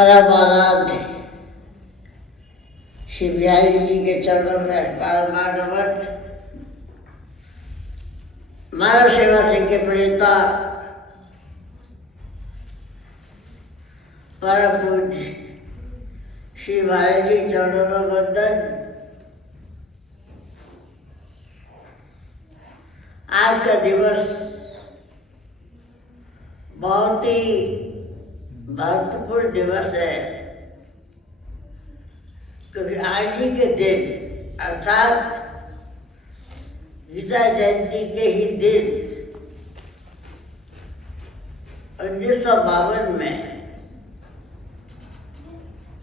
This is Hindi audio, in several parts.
परम आराध्य श्री बिहारी जी के चरणों में परमानंद मानव सेवा सिंह के प्रणेता परम पूज्य श्री महाराज जी चरणों में वंदन। आज का दिवस बहुत ही महत्वपूर्ण दिवस है, क्योंकि आज ही के दिन अर्थात गीता जयंती के ही दिन 1952 में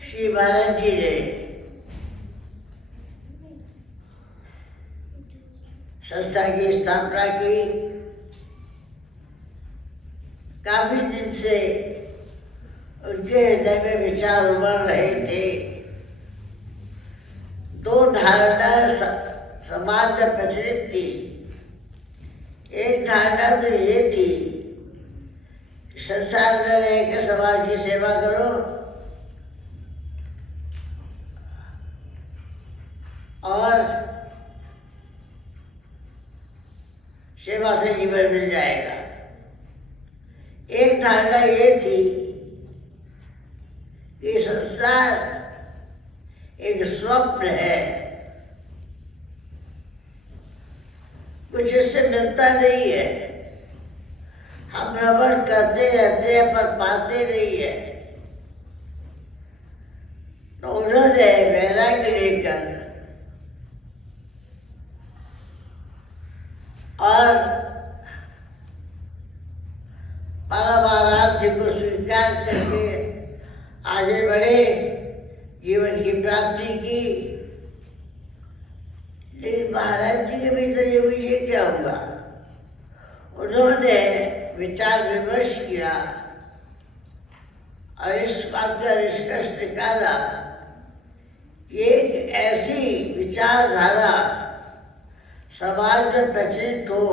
श्री महाराज जी ने संस्था की स्थापना की। काफी दिन से उनके हृदय में विचार उमड़ रहे थे। दो धारणा समाज में प्रचलित थी। एक धारणा तो ये थी कि संसार में रहकर समाज की सेवा करो और सेवा से जीवन मिल जाएगा। एक धारणा ये थी कि संसार एक स्वप्न है, कुछ इससे मिलता नहीं है, हम भ्रमण करते रहते हैं पर पाते नहीं है। तो उन्होंने वैराग्य लेकर और परम आराध्य को स्वीकार करके आगे बढ़े, जीवन की प्राप्ति की। लेकिन महाराज जी के भीतर ये मुझे क्या हुआ, उन्होंने विचार विमर्श किया और इस बात का निष्कर्ष निकाला कि एक ऐसी विचारधारा समाज में प्रचलित हो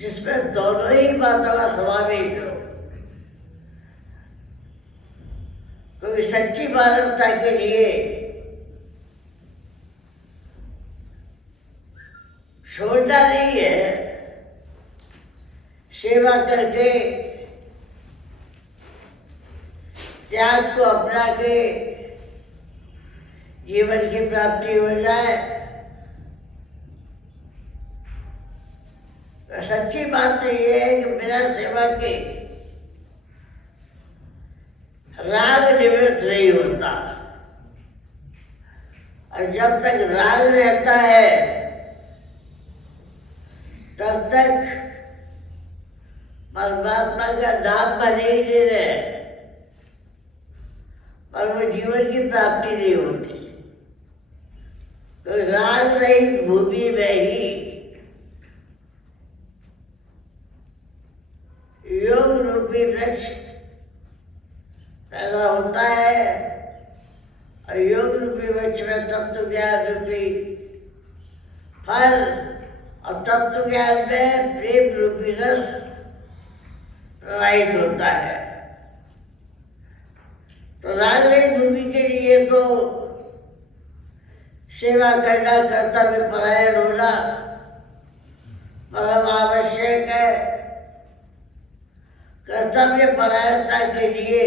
जिसमें दोनों ही बातों का समावेश हो। क्योंकि सच्ची मानवता के लिए छोड़ना नहीं है, सेवा करके त्याग को अपना के जीवन की प्राप्ति हो जाए। सच्ची बात तो ये है कि बिना सेवा के राग निवृत्त नहीं होता, और जब तक राग रहता है तब तक परमात्मा का नाम भले ही ले रहे पर वो जीवन की प्राप्ति नहीं होती। तो राग रहित भूमि में ही योग रूपी वृक्ष पैदा होता है, और योग रूपी वृक्ष में तत्व ज्ञान रूपी फल और तत्व ज्ञान में प्रेम रूपी रस प्रवाहित होता है। तो राग रहित भूमि के लिए तो सेवा करना, कर्तव्य परायण होना परम आवश्यक है। कर्तव्य परायणता के लिए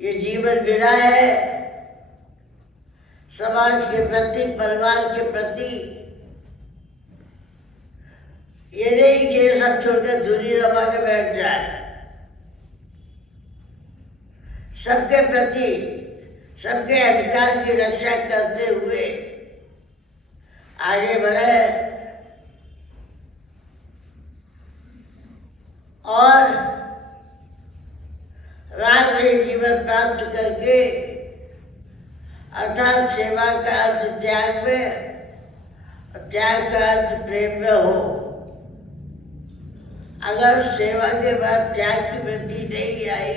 ये जीवन मिला है। समाज के प्रति, परिवार के प्रति ये नहीं कि ये सब छोड़कर धुनी रमा के बैठ जाए। सबके प्रति, सबके अधिकार की रक्षा करते हुए आगे बढ़े और राग रहित जीवन प्राप्त करके, अर्थात सेवा का अर्थ त्याग में, त्याग का अर्थ प्रेम में हो। अगर सेवा के बाद त्याग की वृत्ति नहीं आई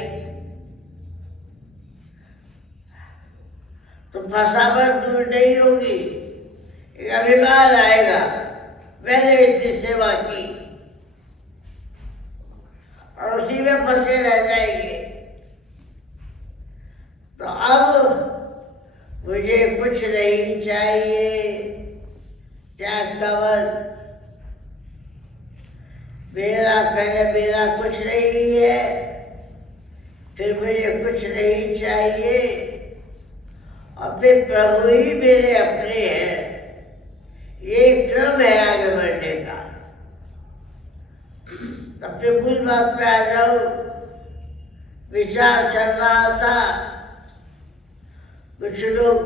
तो फसावट दूर नहीं होगी। एक अभिमान आएगा, मैंने इतनी सेवा की, और उसी में फंसे रह जाएंगे। तो अब मुझे कुछ नहीं चाहिए, त्याग का वध। मेरा पहले मेरा कुछ नहीं है, फिर मुझे कुछ नहीं चाहिए, और फिर प्रभु ही मेरे अपने हैं। ये क्रम है आगे बढ़ने का। अपने मूल बात पे आ जाओ। विचार चल रहा था, कुछ लोग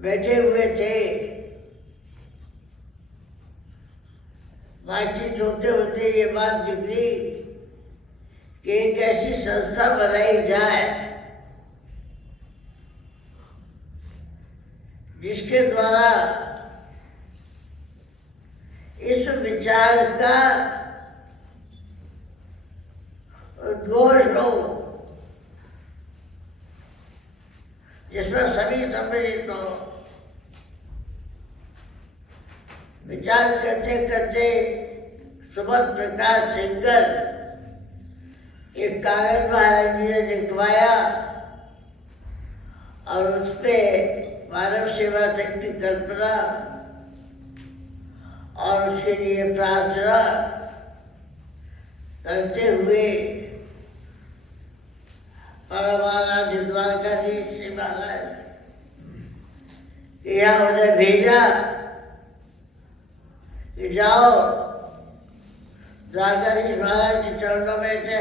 बैठे हुए थे, बातचीत होते होते ये बात निकली कि एक ऐसी संस्था बनाई जाए जिसके द्वारा इस विचार का उद्घोष हो, जिसमें सभी सम्मिलित हो। विचार करते करते सुमन प्रकाश सिंगल एक कागज महाराज जी ने लिखवाया और उस पर मानव सेवा तक की कल्पना और उसके लिए प्रार्थना करते हुए परमाराध्य द्वारकाधीश श्री महाराज यहाँ उन्हें भेजा कि जाओ द्वारकाधीश महाराज के चरणों में से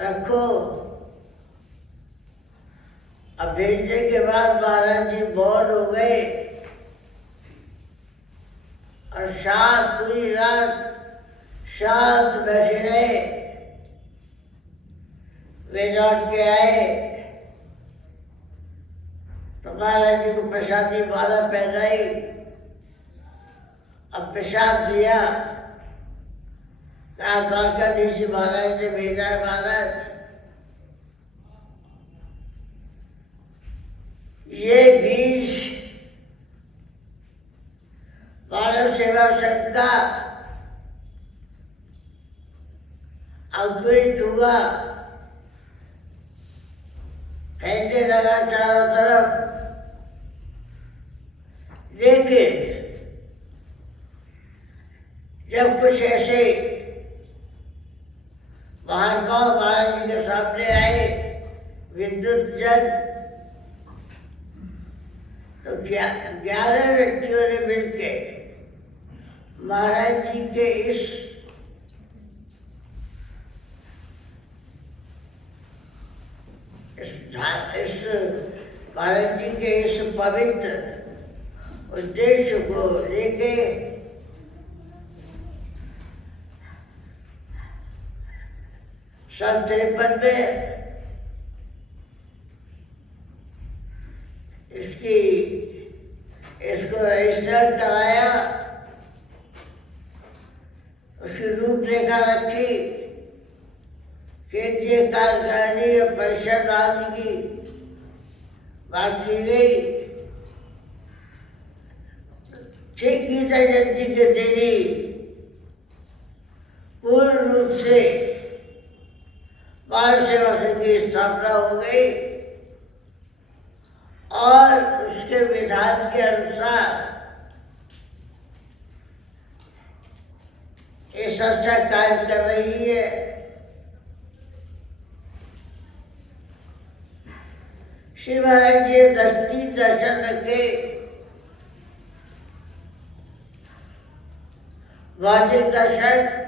रखो। अब भेजने के बाद महाराज जी मौन हो गए और पूरी रात शांत बैठे रहे। वे लौट के आए तो महाराज जी को प्रसादी माला पहनाई, अब प्रसाद दिया। आप द्वारकाधीश जी महाराज ने भेजा है महाराज, ये बीज मानव सेवा संघ का अंकुरित हुआ, फैलने लगा चारों तरफ। लेकिन जब कुछ ऐसे महानुभाव महाराज जी के सामने आए विद्युत जन, तो 11 व्यक्तियों ने मिलकर महाराज जी के इस महाराज जी के इस पवित्र उद्देश्य को लेके सन 53 में इसको रजिस्टर कराया, उसकी रूपरेखा रखी, केंद्रीय कार्यकारिणी और परिषद आदि की बात की गई। ठीक गीता जयंती के दिन ही पूर्ण रूप से मानव सेवा संघ की स्थापना हो गई और उसके विधान के अनुसार ये संस्था कार्य कर रही है। श्री महाराज जी 10 दर्शन रखे, भौतिक दर्शन,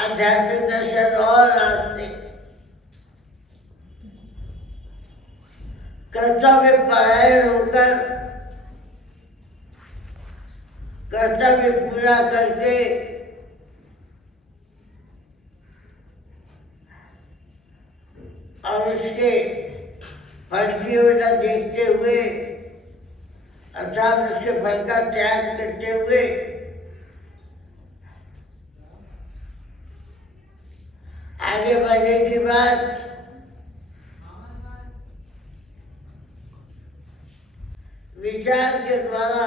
आध्यात्मिक दर्शन और आस्तिक। कर्तव्य परायण होकर कर्तव्य पूरा करके और उसके फल की ओर न देखते हुए, अर्थात उसके फल का त्याग करते हुए आगे बढ़ने की बात विचार के द्वारा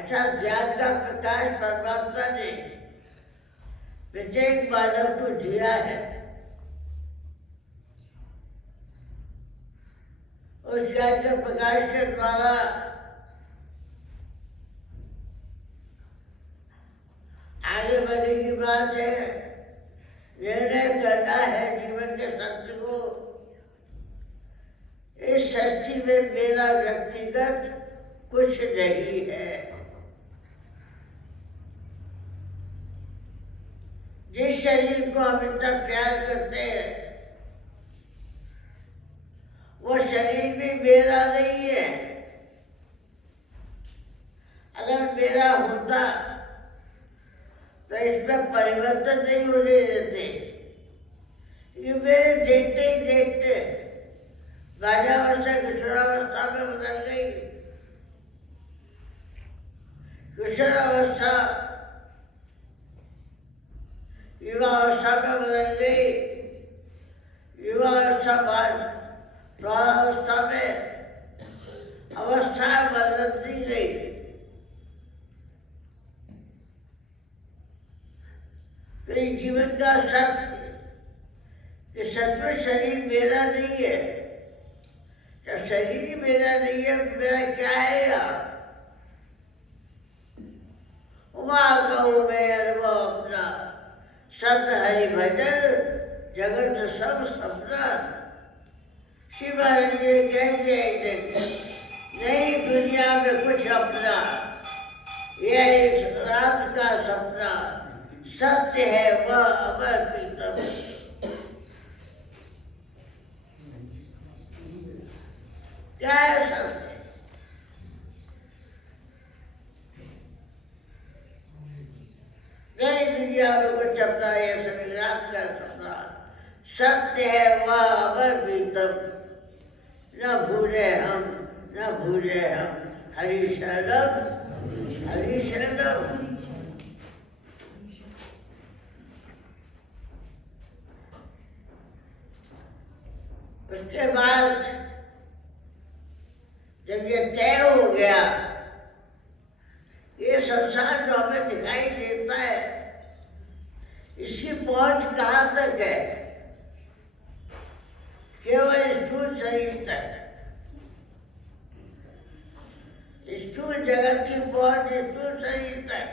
अच्छा, ज्ञान का प्रकाश परमात्मा ने प्रत्येक मानव को दिया है। उस ज्ञान के प्रकाश के द्वारा आगे बढ़ने की बात है। निर्णय करना है जीवन के सत्य को। इस सृष्टि में मेरा व्यक्तिगत कुछ नहीं है। जिस शरीर को हम इतना प्यार करते हैं वो शरीर भी मेरा नहीं है। अगर मेरा होता तो इसमें परिवर्तन नहीं होने देते। ये मेरे देखते ही देखते बाल्यावस्था किशोरावस्था में बदल गई, किशोरावस्था युवावस्था में बदल गई, युवावस्था प्रौढ़ावस्था में अवस्था बदलती गई। तो ये जीवन का सत्य कि सच में शरीर मेरा नहीं है। जब शरीर ही मेरा नहीं है तो मेरा क्या है यार? वहाँ कहूँ मैं अनुभव अपना, सत हरि भजन जगत सब सपना। शिव महाराज जी कहते हैं नहीं दुनिया में कुछ अपना, यह एक रात का सपना, सत्य है वह अमर प्रीतम। क्या है सत्य? नहीं दुनिया में कुछ अपना, यह सभी रात का सपना, सत्य है वह अमर प्रीतम। न भूले हम, न भूले हम, हरि शरणम, हरि शरणम। उसके बाद जब ये तय हो गया, ये संसार जो हमें दिखाई देता है इसकी पहुंच कहाँ तक है? केवल स्थूल शरीर तक। स्थूल जगत की पहुंच स्थूल शरीर तक।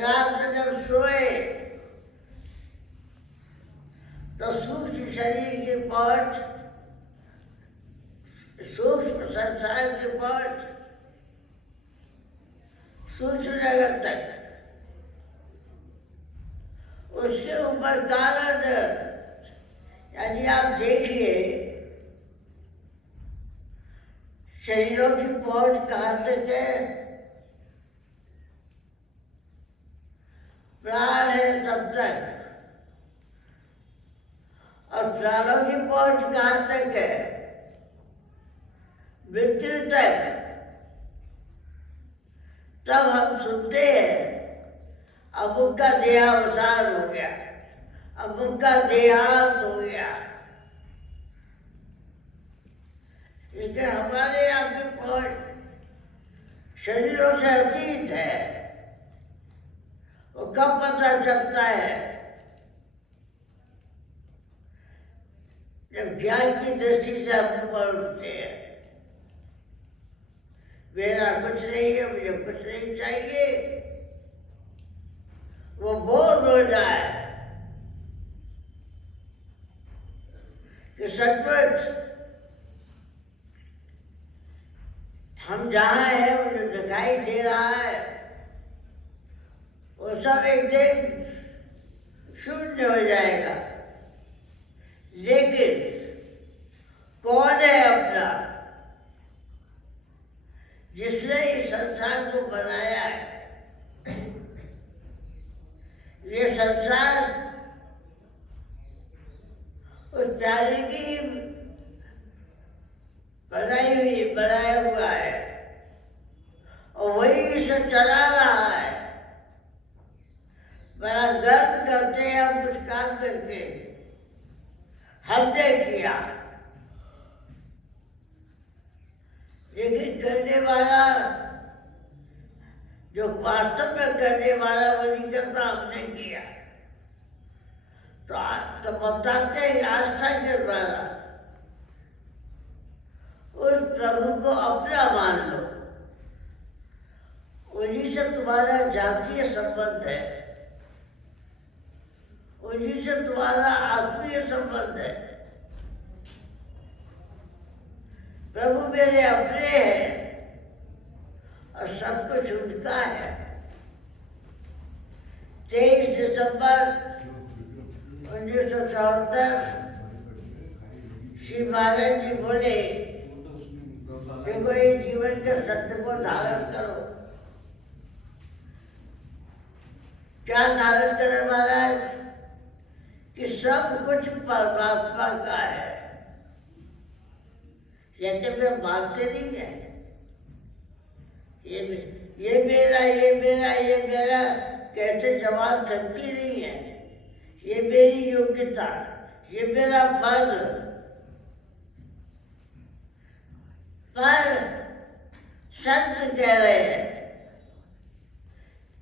रात में जब सोए तो सूक्ष्म शरीर की पहुंच, सूक्ष्म संसार की पहुंच, सूक्ष्म जगत तक। उसके ऊपर कारण, यानी आप देखिए शरीरों की पहुंच कहाँ तक है? प्राण है तब तक। और प्राणों की पहुंच कहाँ तक है? मृत्यु तक। तब हम सुनते हैं अब उनका देहावसान हो गया, अब उनका देहांत हो गया। लेकिन हमारे यहाँ की पहुंच शरीरों से अतीत है। वो कब पता चलता है? जब ज्ञान की दृष्टि से हम ऊपर उठते हैं। मेरा कुछ नहीं है, मुझे कुछ नहीं चाहिए, वो बोध हो जाए कि सचमुच हम जहाँ हैं मुझे दिखाई दे रहा है वो सब एक दिन शून्य हो जाएगा। लेकिन कौन है अपना? जिसने इस संसार को बनाया है। ये संसार उस प्यारे की बनाया हुआ है और वही इसे चला रहा है। बड़ा गर्व करते हैं हम कुछ काम करके, हमने किया, लेकिन करने वाला जो वास्तव में करने वाला वो नहीं करता, हमने किया। तो बताते हैं आस्था के द्वारा उस प्रभु को अपना मान लो। उन्हीं से तुम्हारा जातीय संबंध है, उन्हीं से तुम्हारा आत्मीय संबंध है। प्रभु मेरे अपने हैं और सब कुछ उनका है। 23 दिसंबर 1974 श्री महाराज जी बोले, देखो ये जीवन के सत्य को धारण करो। क्या धारण करें महाराज? कि सब कुछ परमात्मा का है। कहते मैं मानते नहीं है, ये मेरा, ये मेरा, ये मेरा कहते जवाब थकती नहीं है। ये मेरी योग्यता, ये मेरा पद। पर संत कह रहे हैं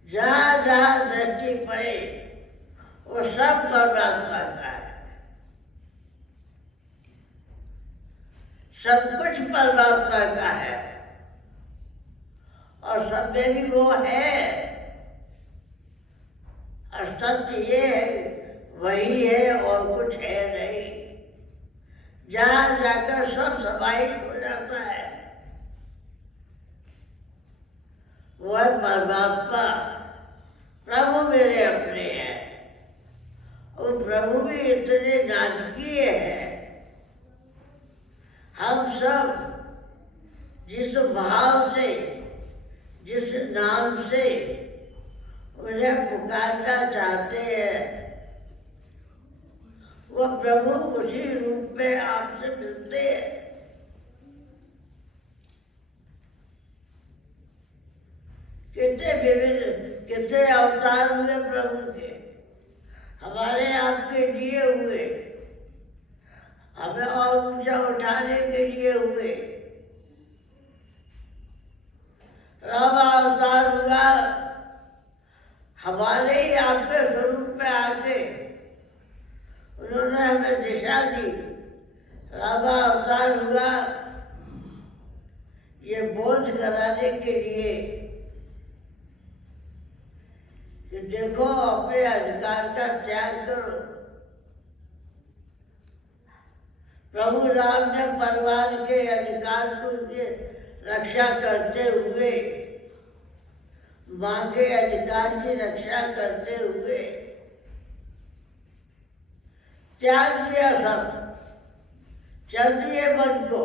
जहाँ जहाँ दृष्टि पड़े वो सब परमात्मा का है। सब कुछ परमात्मा का है और सब में भी वो है। और सत्य ये है, वही है और कुछ है नहीं। जहाँ जाकर सब समाहित हो जाता है वो है परमात्मा। प्रभु मेरे अपने हैं। वो प्रभु भी इतने नाटकीय है। हम सब जिस भाव से, जिस नाम से उन्हें पुकारना चाहते हैं, वह प्रभु उसी रूप में आपसे मिलते हैं। कितने विभिन्न, कितने अवतार हुए प्रभु के, हमारे आपके लिए हुए, हमें और ऊंचा उठाने के लिए हुए। राम अवतार हुआ हमारे ही आपके स्वरूप में आके उन्होंने हमें दिशा दी। राम अवतार हुआ ये बोध कराने के लिए कि देखो अपने अधिकार का त्याग करो। प्रभु राम ने परिवार के अधिकार को रक्षा करते हुए, माँ के अधिकार की रक्षा करते हुए त्याग दिया सब, चल दिए मन को।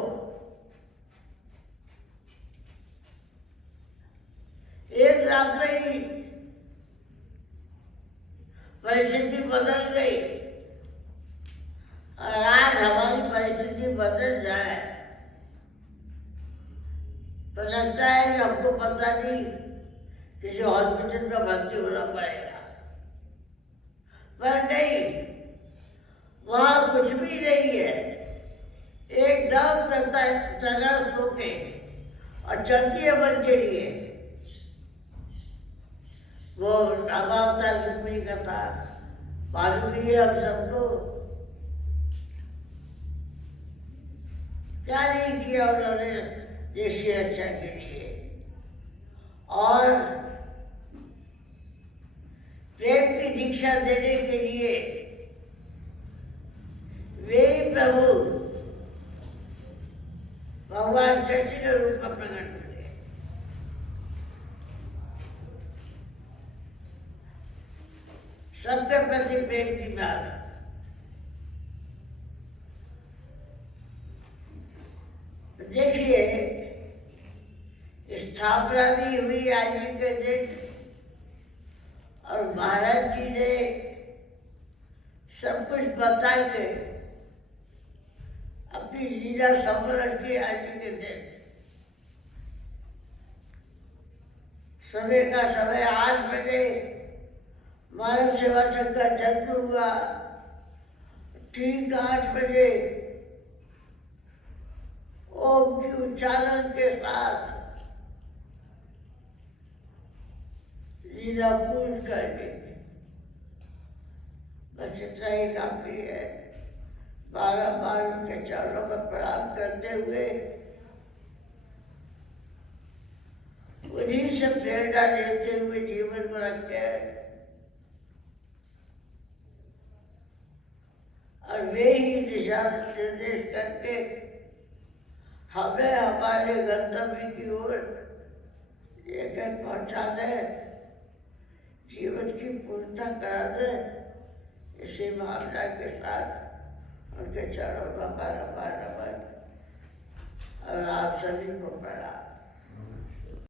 एक रात में ही परिस्थिति बदल गई। और आज हमारी परिस्थिति बदल जाए तो लगता है कि हमको पता नहीं किसी हॉस्पिटल में भर्ती होना पड़ेगा। पर नहीं, वहाँ कुछ भी नहीं है। एकदम तटस्थ होके और चलती है मन के लिए। वो रामावतार की पूरी कथा मालूम ही है हम सबको। क्या नहीं किया उन्होंने देश की रक्षा के लिए। और प्रेम की दीक्षा देने के लिए वे प्रभु भगवान कृष्ण के रूप में प्रकट हुए। सबके प्रति प्रेम की भावना। देखिए, स्थापना भी हुई आज ही के दिन और महाराज जी ने सब कुछ बता के अपनी लीला संवरण की आज ही के दिन। समय का समय 8 बजे मानव सेवा संघ का जन्म हुआ। ठीक 8 बजे ओम के उच्चारण के साथ लीला पूर्ण कर लेंगे। बस इतना ही काफी है। बार उनके चरणों में प्रणाम करते हुए उन्हीं से प्रेरणा लेते हुए जीवन में रखते हैं और वे ही दिशा निर्देश करके हमें हमारे गंतव्य की ओर लेकर पहुंचा दे, जीवन की पूर्णता करा दे। इसी भावना के साथ उनके चरणों का बार नमन और आप सभी को प्रणाम।